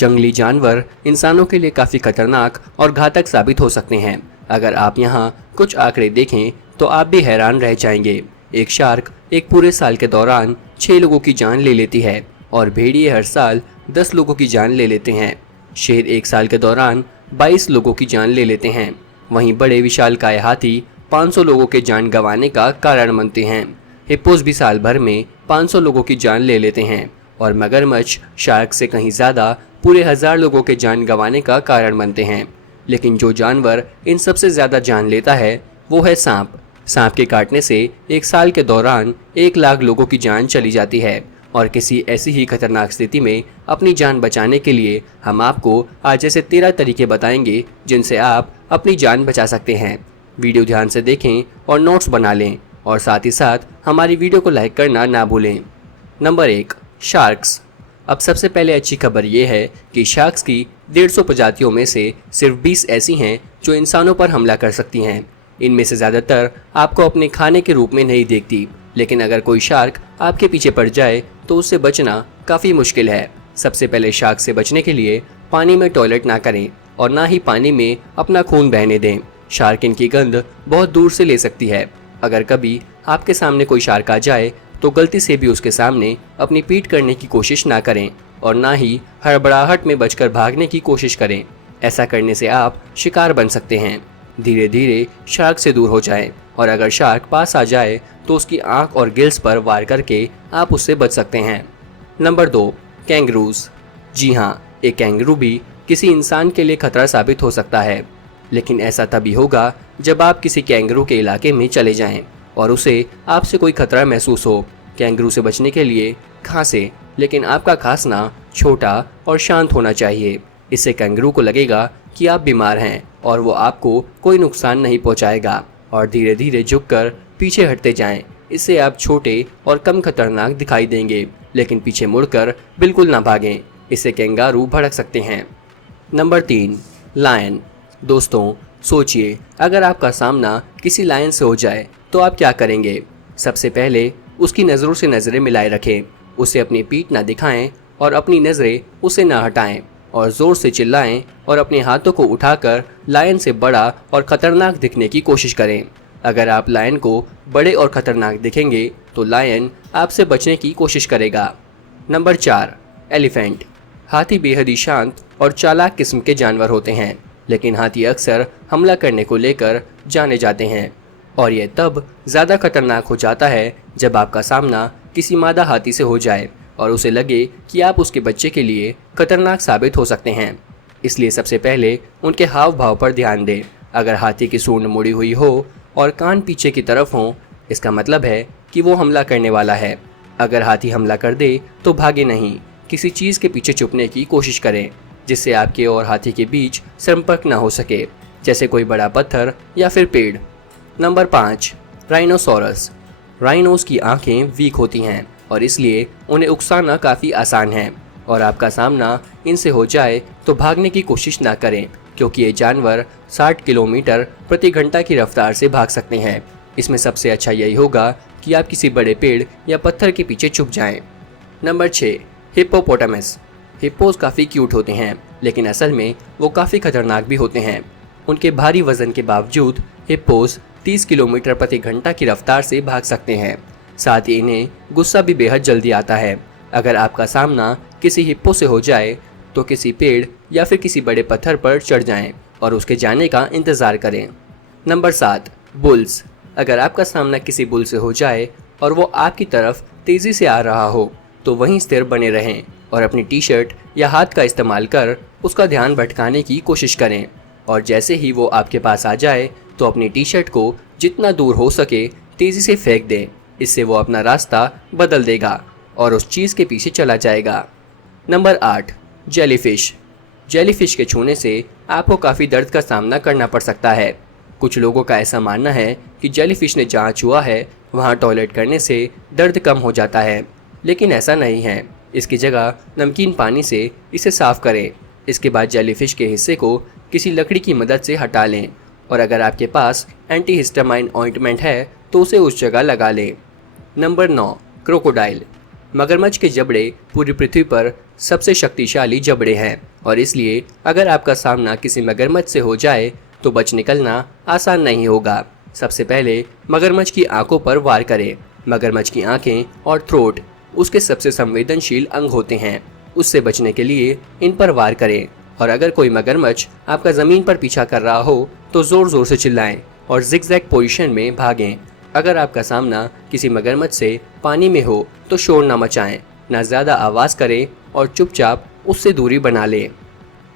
जंगली जानवर इंसानों के लिए काफ़ी खतरनाक और घातक साबित हो सकते हैं। अगर आप यहाँ कुछ आंकड़े देखें तो आप भी हैरान रह जाएंगे। एक शार्क एक पूरे साल के दौरान 6 लोगों की जान ले लेती है और भेड़िए हर साल 10 लोगों की जान ले लेते हैं। शेर एक साल के दौरान 22 लोगों की जान ले लेते हैं। वहीं बड़े विशालकाय हाथी 500 लोगों के जान गंवाने का कारण बनते हैं। हिप्पोस भी साल भर में 500 लोगों की जान ले लेते हैं और मगरमच्छ शार्क से कहीं ज़्यादा पूरे 1000 लोगों के जान गंवाने का कारण बनते हैं। लेकिन जो जानवर इन सबसे ज़्यादा जान लेता है वो है सांप। सांप के काटने से एक साल के दौरान 1 लाख लोगों की जान चली जाती है और किसी ऐसी ही खतरनाक स्थिति में अपनी जान बचाने के लिए हम आपको आज ऐसे 13 तरीके बताएंगे जिनसे आप अपनी जान बचा सकते हैं। वीडियो ध्यान से देखें और नोट्स बना लें और साथ ही साथ हमारी वीडियो को लाइक करना ना भूलें। Number 1, sharks. अब सबसे पहले अच्छी खबर ये है कि शार्क्स की 150 प्रजातियों में से सिर्फ 20 ऐसी हैं जो इंसानों पर हमला कर सकती हैं। इनमें से ज़्यादातर आपको अपने खाने के रूप में नहीं देखती, लेकिन अगर कोई शार्क आपके पीछे पड़ जाए तो उससे बचना काफ़ी मुश्किल है। सबसे पहले शार्क से बचने के लिए पानी में टॉयलेट ना करें और ना ही पानी में अपना खून बहने दें। शार्क इनकी गंध बहुत दूर से ले सकती है। अगर कभी आपके सामने कोई शार्क आ जाए तो गलती से भी उसके सामने अपनी पीठ करने की कोशिश ना करें और ना ही हड़बड़ाहट में बचकर भागने की कोशिश करें। ऐसा करने से आप शिकार बन सकते हैं। धीरे धीरे शार्क से दूर हो जाएं और अगर शार्क पास आ जाए तो उसकी आंख और गिल्स पर वार करके आप उससे बच सकते हैं। Number 2, kangaroos. जी हाँ, एक कैंगरू भी किसी इंसान के लिए खतरा साबित हो सकता है, लेकिन ऐसा तभी होगा जब आप किसी कैंगरू के इलाके में चले जाएं और उसे आपसे कोई खतरा महसूस हो। कैंगरू से बचने के लिए खांसे, लेकिन आपका खांसना छोटा और शांत होना चाहिए। इससे कैंगरू को लगेगा कि आप बीमार हैं और वो आपको कोई नुकसान नहीं पहुंचाएगा। और धीरे धीरे झुककर पीछे हटते जाएं। इससे आप छोटे और कम खतरनाक दिखाई देंगे, लेकिन पीछे मुड़कर बिल्कुल ना भागें, इससे कैंगारू भड़क सकते हैं। Number 3, lion. दोस्तों सोचिए, अगर आपका सामना किसी लायन से हो जाए तो आप क्या करेंगे? सबसे पहले उसकी नज़रों से नज़रें मिलाए रखें, उसे अपनी पीठ ना दिखाएं और अपनी नज़रें उसे ना हटाएं और ज़ोर से चिल्लाएं और अपने हाथों को उठाकर लायन से बड़ा और ख़तरनाक दिखने की कोशिश करें। अगर आप लायन को बड़े और ख़तरनाक दिखेंगे तो लायन आपसे बचने की कोशिश करेगा। Number 4, elephant. हाथी बेहद ही शांत और चालाक किस्म के जानवर होते हैं, लेकिन हाथी अक्सर हमला करने को लेकर जाने जाते हैं और यह तब ज़्यादा खतरनाक हो जाता है जब आपका सामना किसी मादा हाथी से हो जाए और उसे लगे कि आप उसके बच्चे के लिए खतरनाक साबित हो सकते हैं। इसलिए सबसे पहले उनके हाव भाव पर ध्यान दें। अगर हाथी की सूंड मुड़ी हुई हो और कान पीछे की तरफ हो, इसका मतलब है कि वो हमला करने वाला है। अगर हाथी हमला कर दे तो भागे नहीं, किसी चीज़ के पीछे छुपने की कोशिश करें जिससे आपके और हाथी के बीच संपर्क ना हो सके, जैसे कोई बड़ा पत्थर या फिर पेड़। Number 5, rhinoceros. राइनोस की आंखें वीक होती हैं और इसलिए उन्हें उकसाना काफ़ी आसान है और आपका सामना इनसे हो जाए तो भागने की कोशिश ना करें, क्योंकि ये जानवर 60 किलोमीटर प्रति घंटा की रफ्तार से भाग सकते हैं। इसमें सबसे अच्छा यही होगा कि आप किसी बड़े पेड़ या पत्थर के पीछे छुप जाएं। Number 6, hippopotamus. हिप्पोस काफ़ी क्यूट होते हैं, लेकिन असल में वो काफ़ी खतरनाक भी होते हैं। उनके भारी वजन के बावजूद हिप्पोस 30 किलोमीटर प्रति घंटा की रफ्तार से भाग सकते हैं। साथ ही इन्हें गुस्सा भी बेहद जल्दी आता है। अगर आपका सामना किसी हिप्पो से हो जाए तो किसी पेड़ या फिर किसी बड़े पत्थर पर चढ़ जाएं और उसके जाने का इंतज़ार करें। Number 7, bulls. अगर आपका सामना किसी बुल से हो जाए और वो आपकी तरफ तेज़ी से आ रहा हो तो वहीं स्थिर बने रहें और अपनी टी शर्ट या हाथ का इस्तेमाल कर उसका ध्यान भटकाने की कोशिश करें और जैसे ही वो आपके पास आ जाए तो अपनी टी शर्ट को जितना दूर हो सके तेज़ी से फेंक दें। इससे वो अपना रास्ता बदल देगा और उस चीज़ के पीछे चला जाएगा। Number 8, jellyfish. जेलीफिश के छूने से आपको काफ़ी दर्द का सामना करना पड़ सकता है। कुछ लोगों का ऐसा मानना है कि जेलीफिश ने जहाँ छुआ है वहाँ टॉयलेट करने से दर्द कम हो जाता है, लेकिन ऐसा नहीं है। इसकी जगह नमकीन पानी से इसे साफ़ करें। इसके बाद जेलीफिश के हिस्से को किसी लकड़ी की मदद से हटा लें और अगर आपके पास एंटीहिस्टामाइन ऑइंटमेंट है तो उसे उस जगह लगा लें। Number 9, crocodile. मगरमच्छ के जबड़े पूरी पृथ्वी पर सबसे शक्तिशाली जबड़े हैं और इसलिए अगर आपका सामना किसी मगरमच्छ से हो जाए तो बच निकलना आसान नहीं होगा। सबसे पहले मगरमच्छ की आंखों पर वार करें। मगरमच्छ की आंखें और थ्रोट उसके सबसे संवेदनशील अंग होते हैं। उससे बचने के लिए इन पर वार करें और अगर कोई मगरमच्छ आपका जमीन पर पीछा कर रहा हो तो जोर जोर से चिल्लाएं और जिगजैग पोजीशन में भागें। अगर आपका सामना किसी मगरमच्छ से पानी में हो तो शोर न मचाएं, न ज्यादा आवाज करें और चुपचाप उससे दूरी बना लें।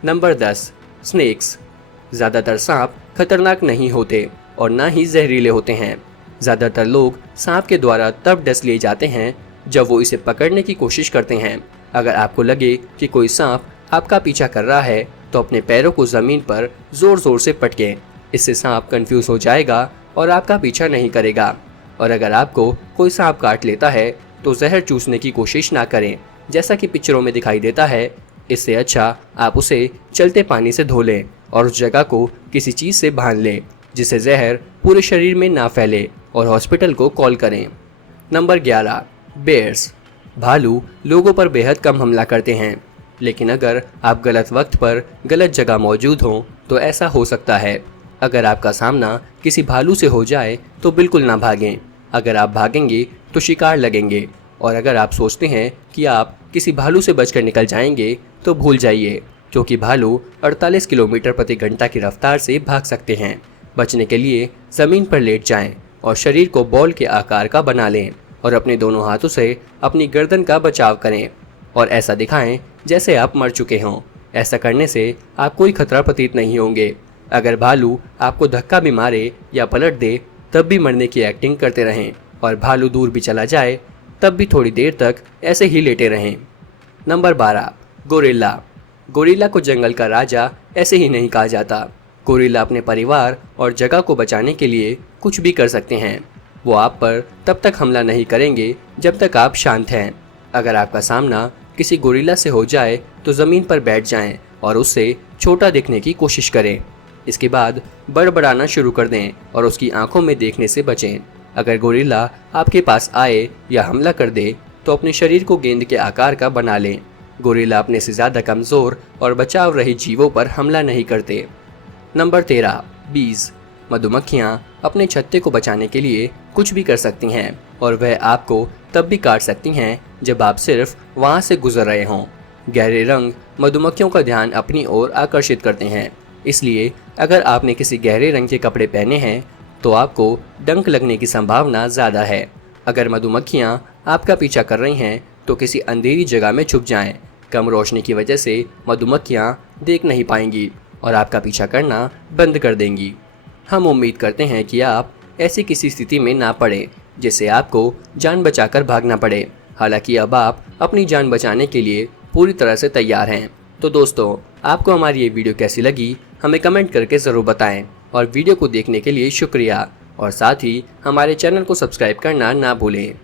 Number 10, snakes. ज्यादातर सांप खतरनाक नहीं होते और ना ही जहरीले होते हैं। ज्यादातर लोग सांप के द्वारा तब डस लिए जाते हैं जब वो इसे पकड़ने की कोशिश करते हैं। अगर आपको लगे कि कोई सांप आपका पीछा कर रहा है तो अपने पैरों को जमीन पर जोर जोर से पटकें। इससे सांप कंफ्यूज हो जाएगा और आपका पीछा नहीं करेगा। और अगर आपको कोई सांप काट लेता है तो जहर चूसने की कोशिश ना करें, जैसा कि पिक्चरों में दिखाई देता है। इससे अच्छा आप उसे चलते पानी से धो लें और उस जगह को किसी चीज़ से बांध लें जिससे जहर पूरे शरीर में ना फैले और हॉस्पिटल को कॉल करें। Number 11, bears. भालू लोगों पर बेहद कम हमला करते हैं, लेकिन अगर आप गलत वक्त पर गलत जगह मौजूद हों तो ऐसा हो सकता है। अगर आपका सामना किसी भालू से हो जाए तो बिल्कुल ना भागें। अगर आप भागेंगे तो शिकार लगेंगे और अगर आप सोचते हैं कि आप किसी भालू से बचकर निकल जाएंगे तो भूल जाइए, क्योंकि भालू 48 किलोमीटर प्रति घंटा की रफ्तार से भाग सकते हैं। बचने के लिए ज़मीन पर लेट जाएं और शरीर को बॉल के आकार का बना लें और अपने दोनों हाथों से अपनी गर्दन का बचाव करें और ऐसा दिखाएं जैसे आप मर चुके हों। ऐसा करने से आप कोई खतरा प्रतीत नहीं होंगे। अगर भालू आपको धक्का भी मारे या पलट दे तब भी मरने की एक्टिंग करते रहें और भालू दूर भी चला जाए तब भी थोड़ी देर तक ऐसे ही लेटे रहें। Number 12, gorilla. गोरिल्ला को जंगल का राजा ऐसे ही नहीं कहा जाता। गोरिल्ला अपने परिवार और जगह को बचाने के लिए कुछ भी कर सकते हैं। वो आप पर तब तक हमला नहीं करेंगे जब तक आप शांत हैं। अगर आपका सामना किसी गोरिल्ला से हो जाए तो ज़मीन पर बैठ जाएं और उससे छोटा दिखने की कोशिश करें। इसके बाद बड़बड़ाना शुरू कर दें और उसकी आंखों में देखने से बचें। अगर गोरिल्ला आपके पास आए या हमला कर दे तो अपने शरीर को गेंद के आकार का बना लें। गोरिल्ला अपने से ज़्यादा कमज़ोर और बचाव रहित जीवों पर हमला नहीं करते। नंबर 13, बीज। मधुमक्खियाँ अपने छत्ते को बचाने के लिए कुछ भी कर सकती हैं और वह आपको तब भी काट सकती हैं जब आप सिर्फ वहाँ से गुजर रहे हों। गहरे रंग मधुमक्खियों का ध्यान अपनी ओर आकर्षित करते हैं, इसलिए अगर आपने किसी गहरे रंग के कपड़े पहने हैं तो आपको डंक लगने की संभावना ज़्यादा है। अगर मधुमक्खियाँ आपका पीछा कर रही हैं तो किसी अंधेरी जगह में छुप जाएं। कम रोशनी की वजह से मधुमक्खियाँ देख नहीं पाएंगी और आपका पीछा करना बंद कर देंगी। हम उम्मीद करते हैं कि आप ऐसी किसी स्थिति में ना पड़े जिससे आपको जान बचाकर भागना पड़े। हालांकि अब आप अपनी जान बचाने के लिए पूरी तरह से तैयार हैं। तो दोस्तों, आपको हमारी ये वीडियो कैसी लगी हमें कमेंट करके ज़रूर बताएं और वीडियो को देखने के लिए शुक्रिया और साथ ही हमारे चैनल को सब्सक्राइब करना ना भूलें।